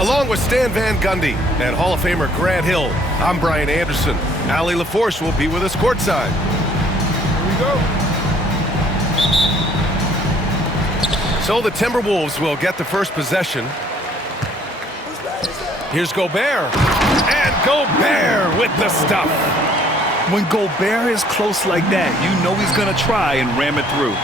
Along with Stan Van Gundy and Hall of Famer Grant Hill, I'm Brian Anderson. Allie LaForce will be with us courtside. Here we go. So the Timberwolves will get the first possession. Here's Gobert. And Gobert with the stuff. When Gobert is close like that, you know he's going to try and ram it through.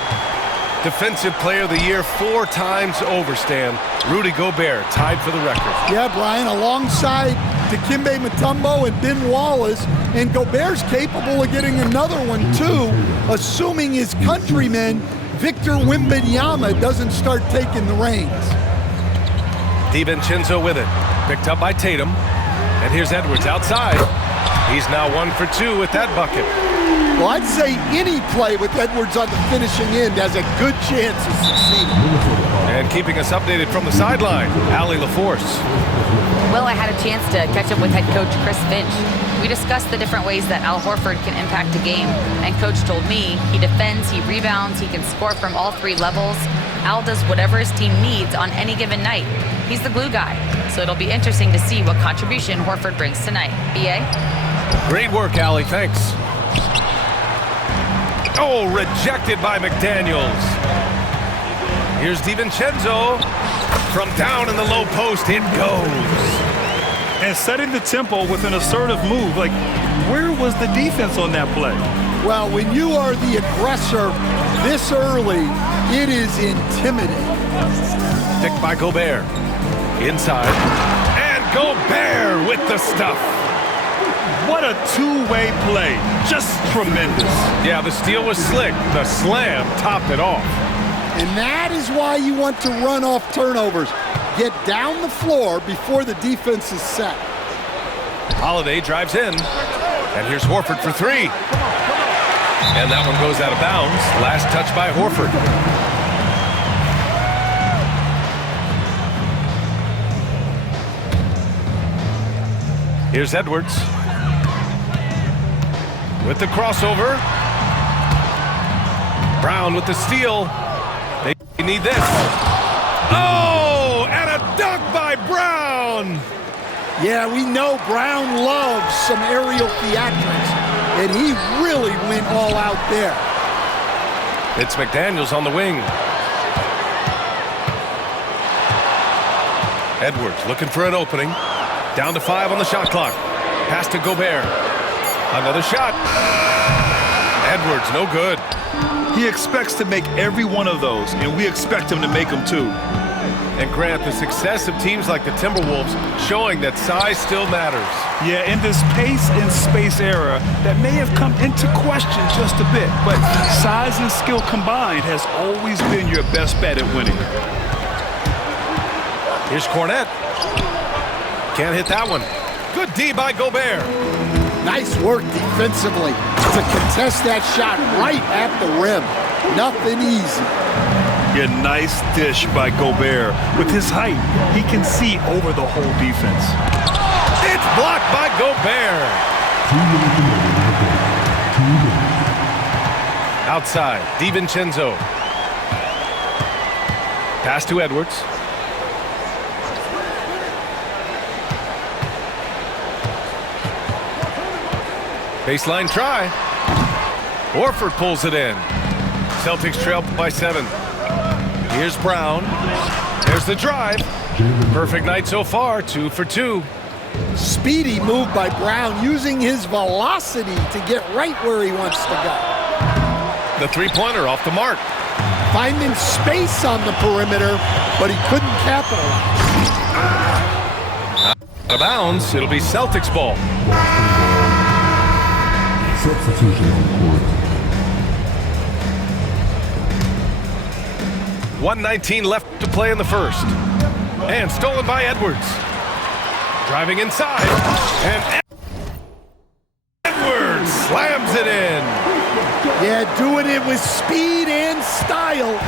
Defensive Player of the Year 4 times over, Stan. Rudy Gobert tied for the record. Yeah, Brian, alongside Dikembe Mutombo and Ben Wallace, and Gobert's capable of getting another one too, assuming his countryman Victor Wembanyama doesn't start taking the reins. DiVincenzo with it. Picked up by Tatum. And here's Edwards outside. He's now 1 for 2 with that bucket. Well, I'd say any play with Edwards on the finishing end has a good chance of succeeding. And keeping us updated from the sideline, Allie LaForce. Well, I had a chance to catch up with head coach Chris Finch. We discussed the different ways that Al Horford can impact a game, and coach told me he defends, he rebounds, he can score from all 3 levels. Al does whatever his team needs on any given night. He's the glue guy, so it'll be interesting to see what contribution Horford brings tonight. B.A.? Great work, Allie. Thanks. Oh, rejected by McDaniels. Here's DiVincenzo. From down in the low post, it goes. And setting the tempo with an assertive move. Like, where was the defense on that play? Well, when you are the aggressor this early, it is intimidating. Pick by Gobert. Inside. And Gobert with the stuff. What a two-way play. Just tremendous. Yeah, the steal was slick. The slam topped it off. And that is why you want to run off turnovers. Get down the floor before the defense is set. Holiday drives in. And here's Horford for 3. And that one goes out of bounds. Last touch by Horford. Here's Edwards. With the crossover. Brown with the steal. They need this. Oh, and a dunk by Brown. Yeah, we know Brown loves some aerial theatrics, and he really went all out there. It's McDaniels on the wing. Edwards looking for an opening. Down to 5 on the shot clock. Pass to Gobert. Another shot. Edwards, no good. He expects to make every one of those, and we expect him to make them too. And Grant, the success of teams like the Timberwolves showing that size still matters. Yeah, in this pace and space era that may have come into question just a bit, but size and skill combined has always been your best bet at winning. Here's Cornette. Can't hit that one. Good D by Gobert. Nice work defensively to contest that shot right at the rim. Nothing easy. Yeah, nice dish by Gobert. With his height, he can see over the whole defense. It's blocked by Gobert. Outside, DiVincenzo. Pass to Edwards. Baseline try. Horford pulls it in. Celtics trail by 7. Here's Brown. There's the drive. Perfect night so far, 2 for 2. Speedy move by Brown, using his velocity to get right where he wants to go. The three-pointer off the mark. Finding space on the perimeter, but he couldn't capitalize. Out of bounds, it'll be Celtics ball. Substitution on court. 1:19 left to play in the first. And stolen by Edwards. Driving inside. And Edwards slams it in. Yeah, doing it with speed and style.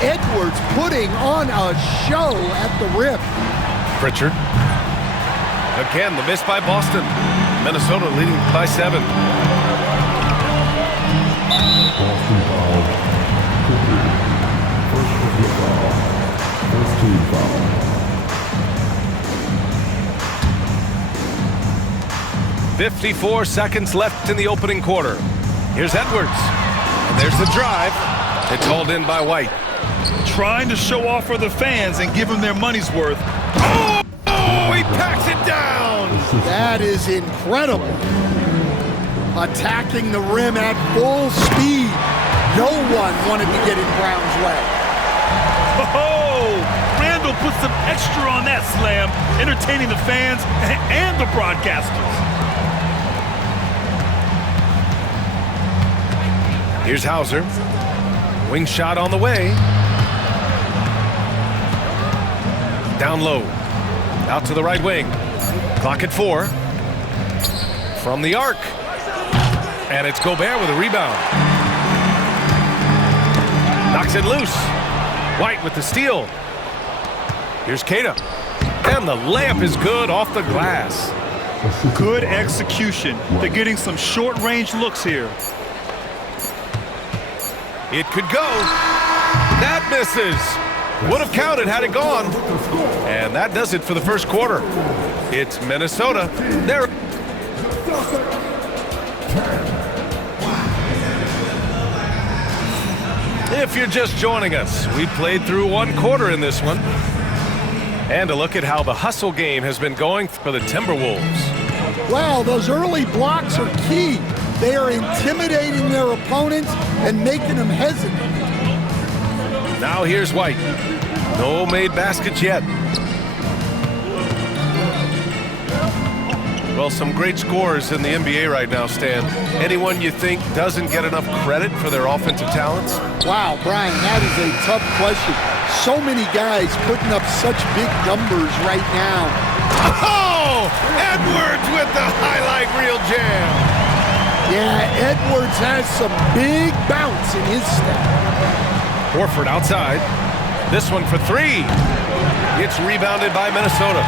Edwards putting on a show at the rim. Pritchard. Again, the miss by Boston. Minnesota leading by 7. Boston foul. Pritchard. First personal foul. First team foul. 54 seconds left in the opening quarter. Here's Edwards. And there's the drive. It's hauled in by White. Trying to show off for the fans and give them their money's worth. Oh, he packs it down. That is incredible. Attacking the rim at full speed. No one wanted to get in Brown's way. Oh, Randall put some extra on that slam, entertaining the fans and the broadcasters. Here's Hauser. Wing shot on the way. Down low. Out to the right wing. Clock at 4. From the arc. And it's Gobert with a rebound. Knocks it loose. White with the steal. Here's Keita. And the layup is good off the glass. Good execution. They're getting some short-range looks here. It could go. That misses. Would have counted had it gone. And that does it for the first quarter. It's Minnesota. There. If you're just joining us, we played through one quarter in this one. And a look at how the hustle game has been going for the Timberwolves. Well, those early blocks are key. They are intimidating their opponents and making them hesitant. Now here's White. No made baskets yet. Well, some great scorers in the NBA right now, Stan. Anyone you think doesn't get enough credit for their offensive talents? Wow, Brian, that is a tough question. So many guys putting up such big numbers right now. Oh! Edwards with the highlight reel jam. Yeah, Edwards has some big bounce in his step. Horford outside. This one for 3. It's rebounded by Minnesota.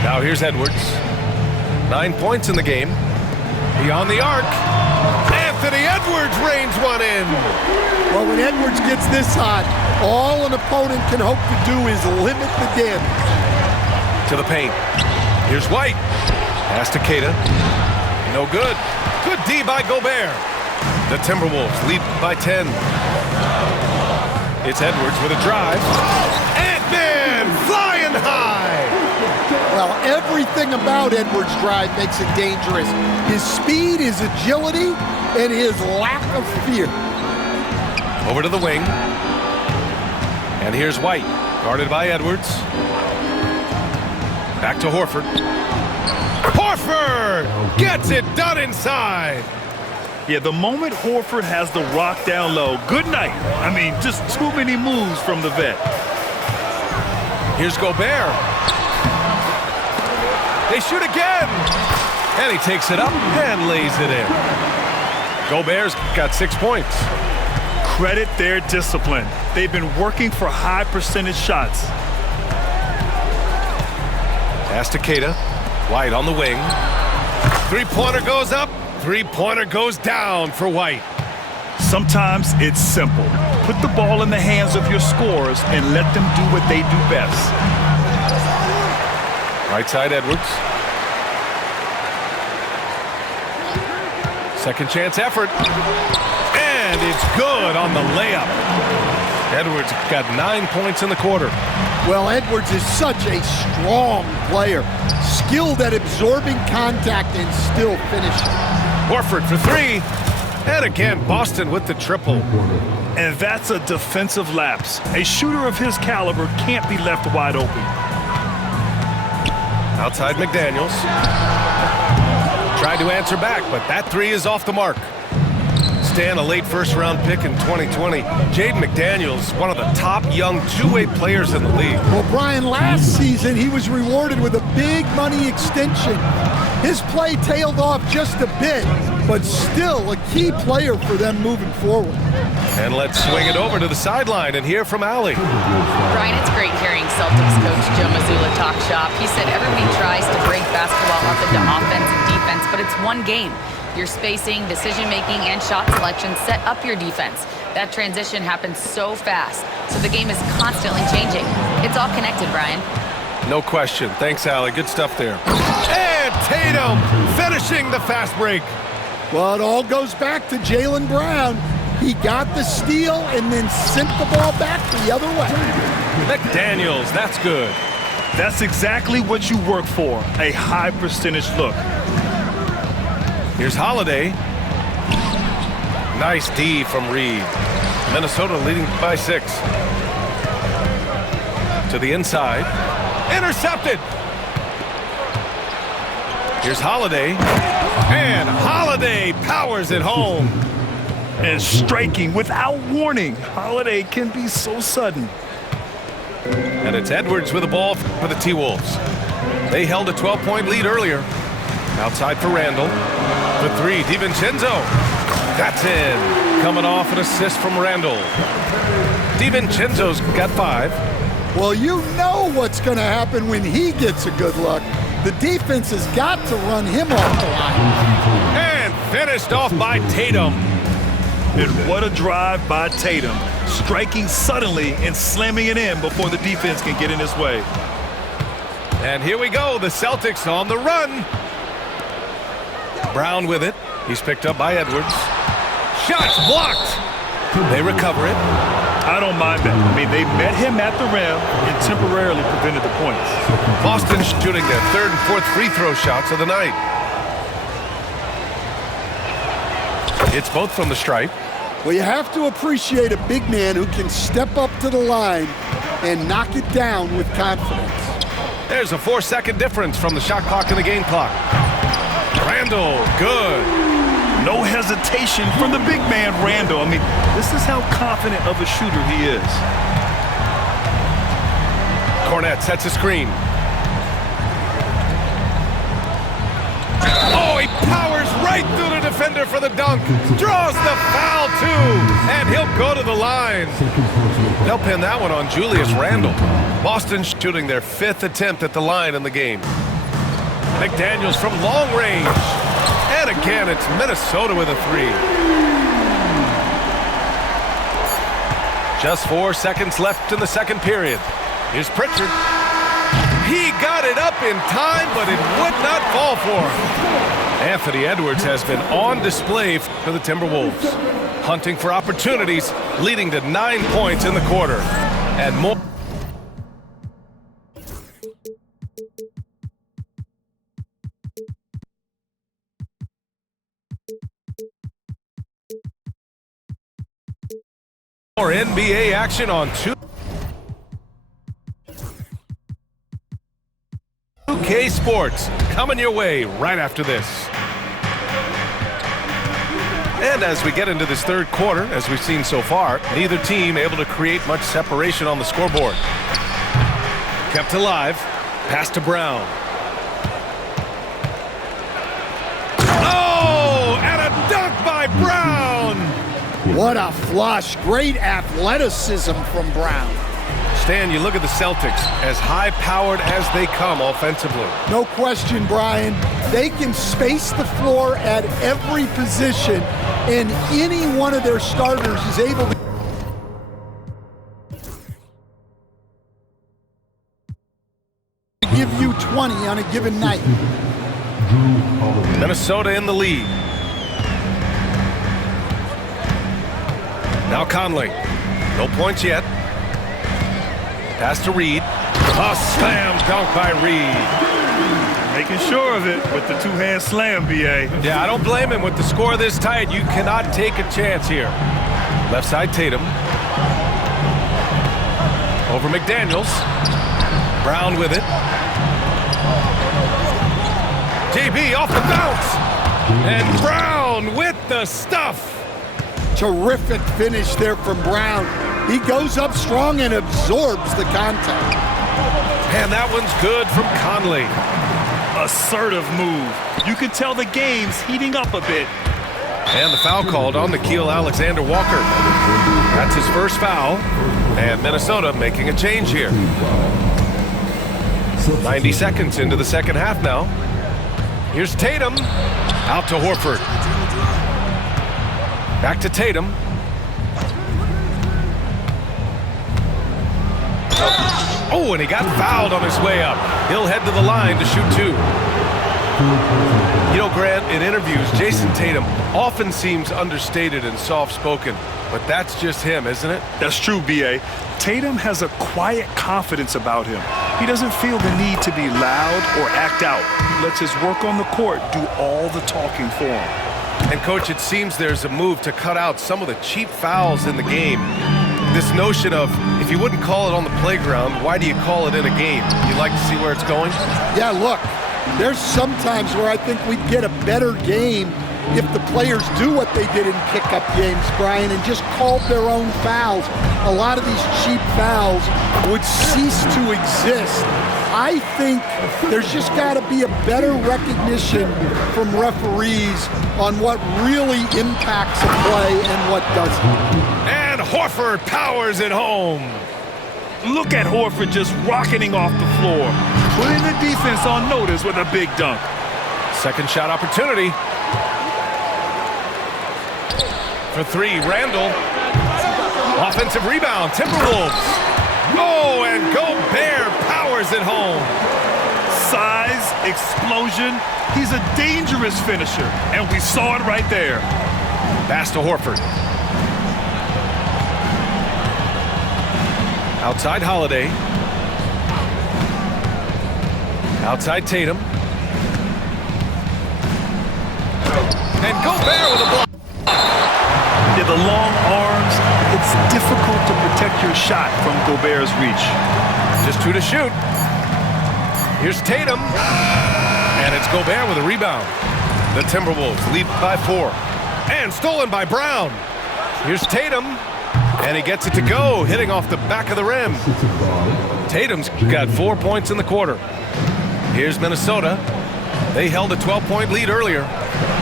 Now here's Edwards. 9 points in the game. Beyond the arc. Anthony Edwards rains one in. Well, when Edwards gets this hot, all an opponent can hope to do is limit the damage. To the paint. Here's White. Pass to Keita. No good. Good D by Gobert. The Timberwolves lead by 10. It's Edwards with a drive. Ant-Man flying high. Well, everything about Edwards' drive makes it dangerous. His speed, his agility, and his lack of fear. Over to the wing. And here's White, guarded by Edwards. Back to Horford. Horford gets it done inside. Yeah, the moment Horford has the rock down low, good night. I mean, just too many moves from the vet. Here's Gobert. They shoot again. And he takes it up and lays it in. Gobert's got 6 points. Credit their discipline. They've been working for high percentage shots. Pass to Keita. White on the wing. Three-pointer goes up. Three-pointer goes down for White. Sometimes it's simple. Put the ball in the hands of your scorers and let them do what they do best. Right side, Edwards. Second chance effort. And it's good on the layup. Edwards got 9 points in the quarter. Well, Edwards is such a strong player. Skilled at absorbing contact and still finishing. Horford for 3. And again, Boston with the triple. And that's a defensive lapse. A shooter of his caliber can't be left wide open. Outside McDaniels. Tried to answer back, but that 3 is off the mark. Stan, a late first-round pick in 2020. Jaden McDaniels, one of the top young two-way players in the league. Well, Brian, last season he was rewarded with a big money extension. His play tailed off just a bit, but still a key player for them moving forward. And let's swing it over to the sideline and hear from Allie. Brian, it's great hearing Celtics coach Joe Mazzulla talk shop. He said everybody tries to break basketball up into offense and defense, but it's one game. Your spacing, decision-making, and shot selection set up your defense. That transition happens so fast, so the game is constantly changing. It's all connected, Brian. No question. Thanks, Allie. Good stuff there. And Tatum finishing the fast break. Well, it all goes back to Jaylen Brown. He got the steal and then sent the ball back the other way. McDaniels, that's good. That's exactly what you work for, a high percentage look. Here's Holiday. Nice D from Reed. Minnesota leading by 6. To the inside. Intercepted. Here's Holiday. And Holiday powers it home. And striking without warning. Holiday can be so sudden. And it's Edwards with the ball for the T-Wolves. They held a 12-point lead earlier. Outside for Randall. For 3, DiVincenzo. That's in. Coming off an assist from Randall. DiVincenzo's got 5. Well, you know what's going to happen when he gets a good look. The defense has got to run him off the line. And finished off by Tatum. And what a drive by Tatum. Striking suddenly and slamming it in before the defense can get in his way. And here we go. The Celtics on the run. Brown with it. He's picked up by Edwards. Shots blocked. They recover it. I don't mind that. I mean, they met him at the rim and temporarily prevented the points. Boston shooting their 3rd and 4th free throw shots of the night. It's both from the stripe. Well, you have to appreciate a big man who can step up to the line and knock it down with confidence. There's a 4-second difference from the shot clock and the game clock. Randall, good. No hesitation from the big man, Randall. I mean, this is how confident of a shooter he is. Cornette sets a screen. Oh, he powers right through the defender for the dunk. Draws the foul, too. And he'll go to the line. They'll pin that one on Julius Randle. Boston shooting their 5th attempt at the line in the game. McDaniels from long range. And again, it's Minnesota with a 3. Just 4 seconds left in the second period. Here's Pritchard. He got it up in time, but it would not fall for him. Anthony Edwards has been on display for the Timberwolves. Hunting for opportunities, leading to 9 points in the quarter. And more. More NBA action on 2K Sports coming your way right after this. And as we get into this third quarter, as we've seen so far, neither team able to create much separation on the scoreboard. Kept alive, pass to Brown. Oh, and a dunk by Brown! What a flush. Great athleticism from Brown. Stan, you look at the Celtics, as high-powered as they come offensively. No question, Brian. They can space the floor at every position, and any one of their starters is able to give you 20 on a given night. Minnesota in the lead. Now Conley. No points yet. Pass to Reed. A slam dunk by Reed. Making sure of it with the two-hand slam, B.A. Yeah, I don't blame him. With the score this tight, you cannot take a chance here. Left side Tatum. Over McDaniels. Brown with it. JB off the bounce. And Brown with the stuff. Terrific finish there from Brown. He goes up strong and absorbs the contact. And that one's good from Conley. Assertive move. You can tell the game's heating up a bit. And the foul called on Nickeil Alexander-Walker. That's his first foul. And Minnesota making a change here. 90 seconds into the second half now. Here's Tatum. Out to Horford. Back to Tatum. Oh, and he got fouled on his way up. He'll head to the line to shoot 2. You know, Grant, in interviews, Jason Tatum often seems understated and soft-spoken, but that's just him, isn't it? That's true, B.A. Tatum has a quiet confidence about him. He doesn't feel the need to be loud or act out. He lets his work on the court do all the talking for him. And, Coach, it seems there's a move to cut out some of the cheap fouls in the game. This notion of, if you wouldn't call it on the playground, why do you call it in a game? You like to see where it's going? Yeah, look, there's some times where I think we'd get a better game if the players do what they did in pickup games, Brian, and just called their own fouls. A lot of these cheap fouls would cease to exist. I think there's just got to be a better recognition from referees on what really impacts a play and what doesn't. And Horford powers it home. Look at Horford just rocketing off the floor, putting the defense on notice with a big dunk. Second shot opportunity. For 3, Randall. Offensive rebound, Timberwolves. Oh, and Gobert powers it home. Size, explosion. He's a dangerous finisher, and we saw it right there. Pass to Horford. Outside Holiday. Outside Tatum. And Gobert with a block. Yeah, the long arms, it's difficult to protect your shot from Gobert's reach. Just 2 to shoot. Here's Tatum. And it's Gobert with a rebound. The Timberwolves lead by 4. And stolen by Brown. Here's Tatum. And he gets it to go, hitting off the back of the rim. Tatum's got 4 points in the quarter. Here's Minnesota. They held a 12-point lead earlier.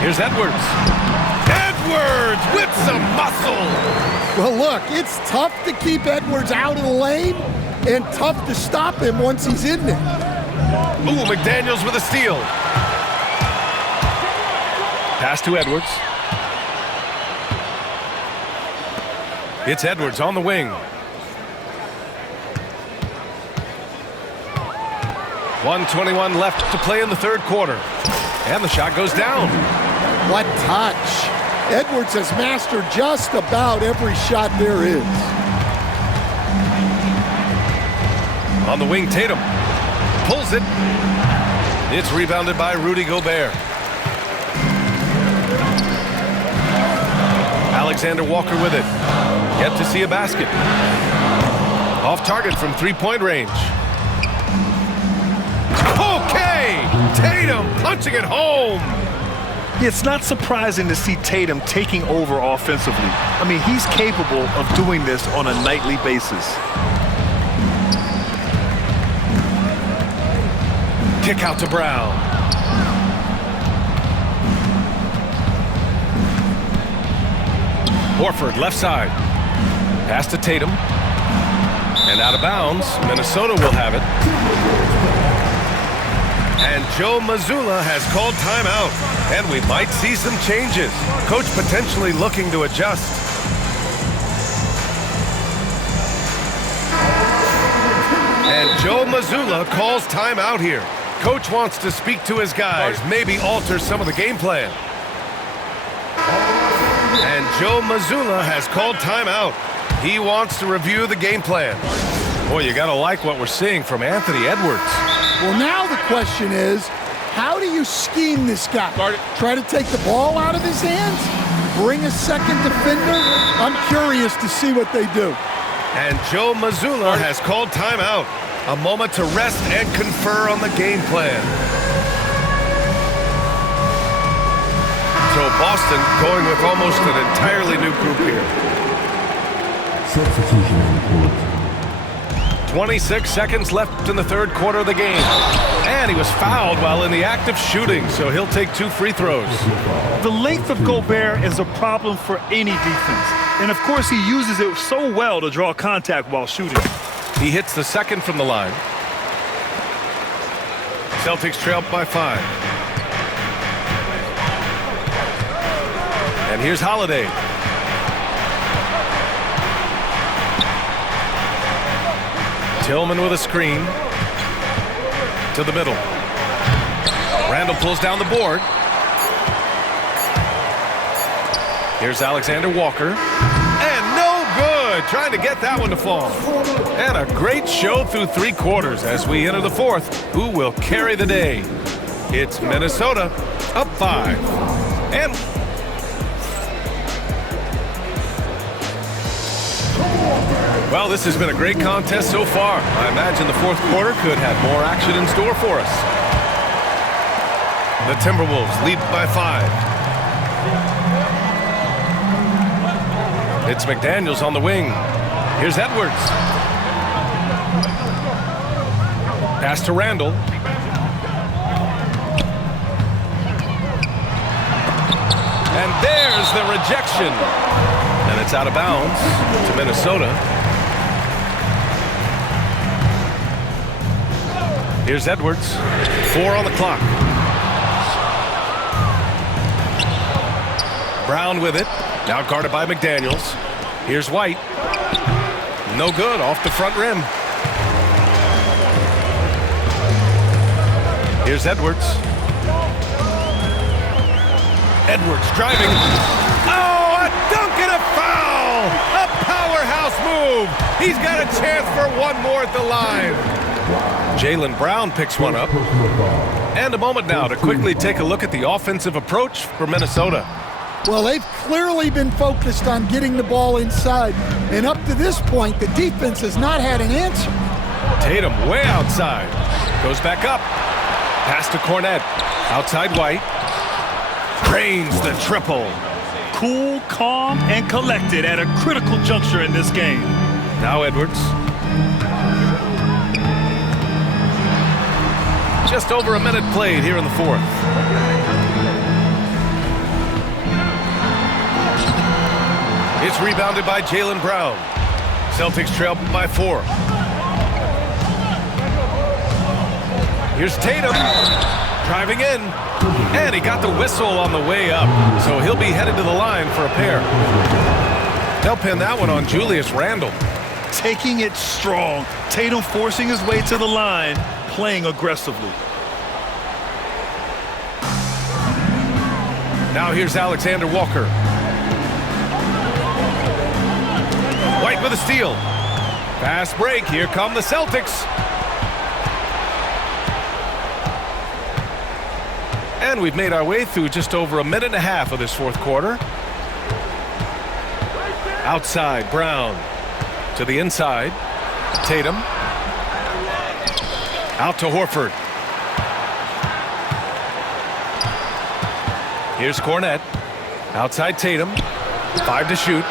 Here's Edwards. Edwards with some muscle. Well, look, it's tough to keep Edwards out of the lane and tough to stop him once he's in there. Ooh, McDaniels with a steal. Pass to Edwards. It's Edwards on the wing. 1:21 left to play in the third quarter. And the shot goes down. What touch. Edwards has mastered just about every shot there is. On the wing, Tatum pulls it. It's rebounded by Rudy Gobert. Alexander Walker with it. Yet to see a basket. Off target from 3-point range. Okay! Tatum punching it home. It's not surprising to see Tatum taking over offensively. I mean, he's capable of doing this on a nightly basis. Kick out to Brown. Horford left side. Pass to Tatum. And out of bounds. Minnesota will have it. And Joe Mazzulla has called timeout. And we might see some changes. Coach potentially looking to adjust. And Joe Mazzulla calls timeout here. Coach wants to speak to his guys, maybe alter some of the game plan. And Joe Mazzulla has called timeout. He wants to review the game plan. Boy, you got to like what we're seeing from Anthony Edwards. Well, now the question is, how do you scheme this guy? Try to take the ball out of his hands? Bring a second defender? I'm curious to see what they do. And Joe Mazzulla has called timeout. A moment to rest and confer on the game plan. So Boston going with almost an entirely new group here. Substitution on the court. 26 seconds left in the third quarter of the game. And he was fouled while in the act of shooting, so he'll take 2 free throws. The length of Gobert is a problem for any defense. And of course, he uses it so well to draw contact while shooting. He hits the second from the line. Celtics trail by 5. And here's Holiday. Tillman with a screen. To the middle. Randall pulls down the board. Here's Alexander Walker. And no good. Trying to get that one to fall. And a great show through 3 quarters as we enter the 4th. Who will carry the day? It's Minnesota up 5. And well, this has been a great contest so far. I imagine the 4th quarter could have more action in store for us. The Timberwolves lead by 5. It's McDaniels on the wing. Here's Edwards. Pass to Randall. And there's the rejection. And it's out of bounds to Minnesota. Here's Edwards. 4 on the clock. Brown with it. Now guarded by McDaniels. Here's White. No good. Off the front rim. Here's Edwards. Edwards driving. Oh, a dunk and a foul! A powerhouse move. He's got a chance for one more at the line. Jaylen Brown picks one up. And a moment now to quickly take a look at the offensive approach for Minnesota. Well, they've clearly been focused on getting the ball inside. And up to this point, the defense has not had an answer. Tatum way outside. Goes back up. Pass to Cornette. Outside White. Drains the triple. Cool, calm, and collected at a critical juncture in this game. Now Edwards. Just over a minute played here in the 4th. It's rebounded by Jaylen Brown. Celtics trail by 4. Here's Tatum. Driving in. And he got the whistle on the way up. So he'll be headed to the line for a pair. They'll pin that one on Julius Randle. Taking it strong. Tatum forcing his way to the line, playing aggressively. Now here's Alexander Walker. White with a steal. Fast break. Here come the Celtics. And we've made our way through just over a minute and a half of this 4th quarter. Outside, Brown. To the inside. Tatum. Out to Horford. Here's Cornette. Outside Tatum. 5 to shoot.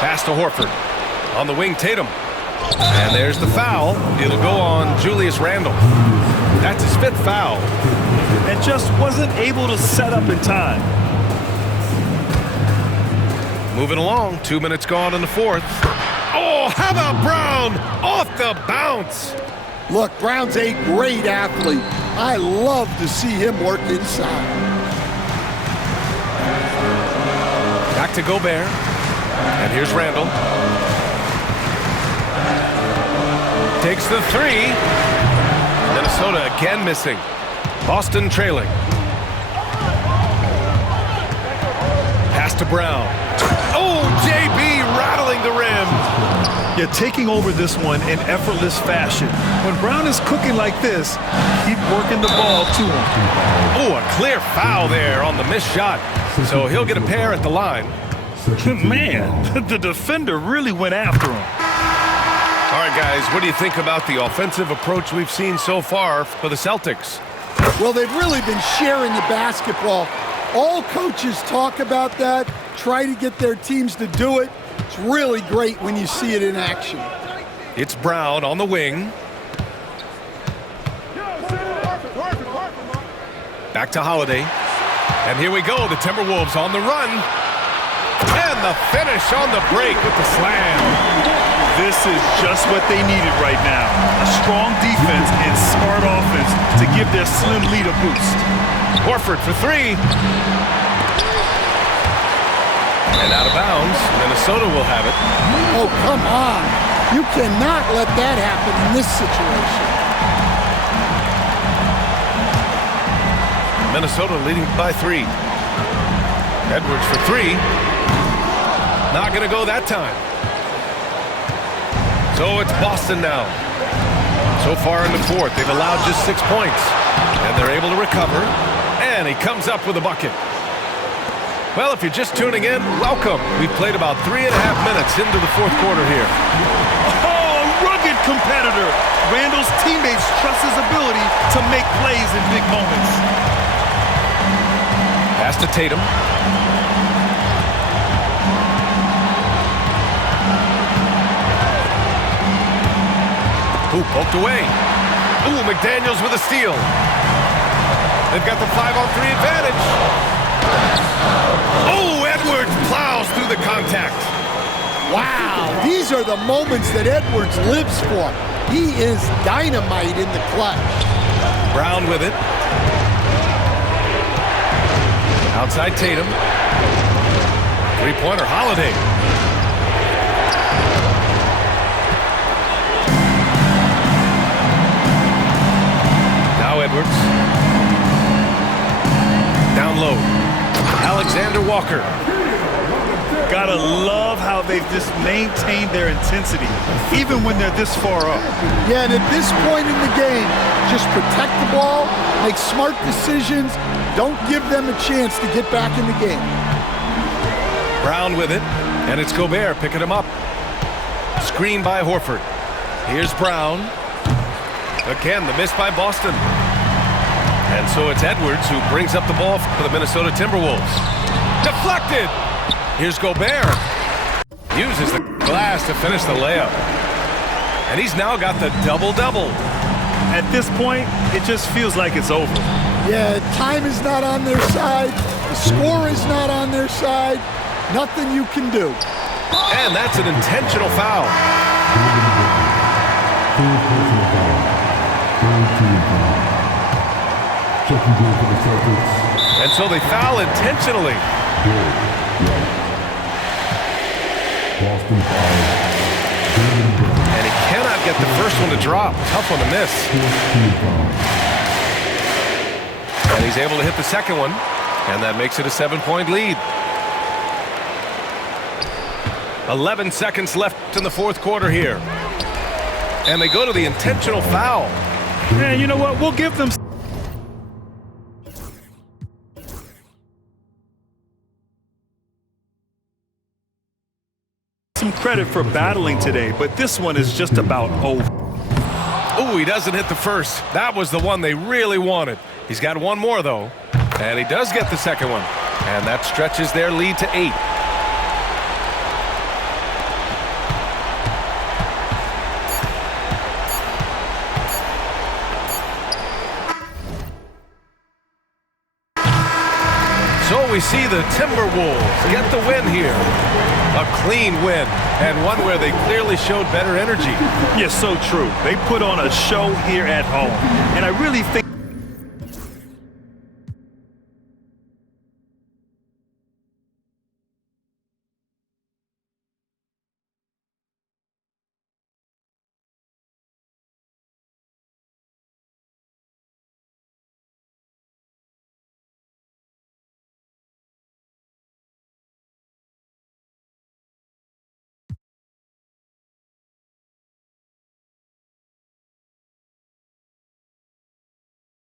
Pass to Horford. On the wing, Tatum. And there's the foul. It'll go on Julius Randle. That's his 5th foul. And just wasn't able to set up in time. Moving along. 2 minutes gone in the 4th. Oh, how about Brown? Off the bounce. Look, Brown's a great athlete. I love to see him work inside. Back to Gobert. And here's Randall. Takes the 3. Minnesota again missing. Boston trailing. Pass to Brown. Oh, JB rattling the rim. Yeah, taking over this one in effortless fashion. When Brown is cooking like this, keep working the ball to him. Oh, a clear foul there on the missed shot. So he'll get a pair at the line. Man, the defender really went after him. All right, guys, what do you think about the offensive approach we've seen so far for the Celtics? Well, they've really been sharing the basketball. All coaches talk about that, try to get their teams to do it. It's really great when you see it in action. It's Brown on the wing. Back to Holiday. And here we go, the Timberwolves on the run. And the finish on the break with the slam. This is just what they needed right now. A strong defense and smart offense to give their slim lead a boost. Horford for 3. And out of bounds, Minnesota will have it. Oh, come on. You cannot let that happen in this situation. Minnesota leading by 3. Edwards for 3. Not going to go that time. So it's Boston now. So far in the fourth, they've allowed just 6 points. And they're able to recover. And he comes up with a bucket. Well, if you're just tuning in, welcome. We've played about 3.5 minutes into the fourth quarter here. Oh, rugged competitor. Randall's teammates trust his ability to make plays in big moments. Pass to Tatum. Ooh, poked away. Ooh, McDaniels with a steal. They've got the 5-on-3 advantage. Oh, Edwards plows through the contact. Wow, these are the moments that Edwards lives for. He is dynamite in the clutch. Brown with it. Outside Tatum. Three-pointer, Holiday. Now Edwards. Down low. Alexander Walker. Gotta love how they've just maintained their intensity, even when they're this far up. Yeah, and at this point in the game, just protect the ball, make smart decisions, don't give them a chance to get back in the game. Brown with it, and it's Gobert picking him up. Screen by Horford. Here's Brown. Again, the miss by Boston. And so it's Edwards who brings up the ball for the Minnesota Timberwolves. Deflected! Here's Gobert. Uses the glass to finish the layup. And he's now got the double-double. At this point, it just feels like it's over. Yeah, time is not on their side. The score is not on their side. Nothing you can do. And that's an intentional foul. Third personal foul. Third team foul. Second goal for the Celtics. And so they foul intentionally. Goal. Right. Boston foul. And he cannot get the first one to drop. Tough one to miss. Fourth team foul. And he's able to hit the second one. And that makes it a 7-point lead. 11 seconds left in the fourth quarter here. And they go to the intentional foul. And you know what? We'll give them some credit for battling today, but this one is just about over. Ooh, he doesn't hit the first. That was the one they really wanted. He's got one more, though. And he does get the second one. And that stretches their lead to 8. So we see the Timberwolves get the win here. A clean win, and one where they clearly showed better energy. Yes, so true. They put on a show here at home, and I really think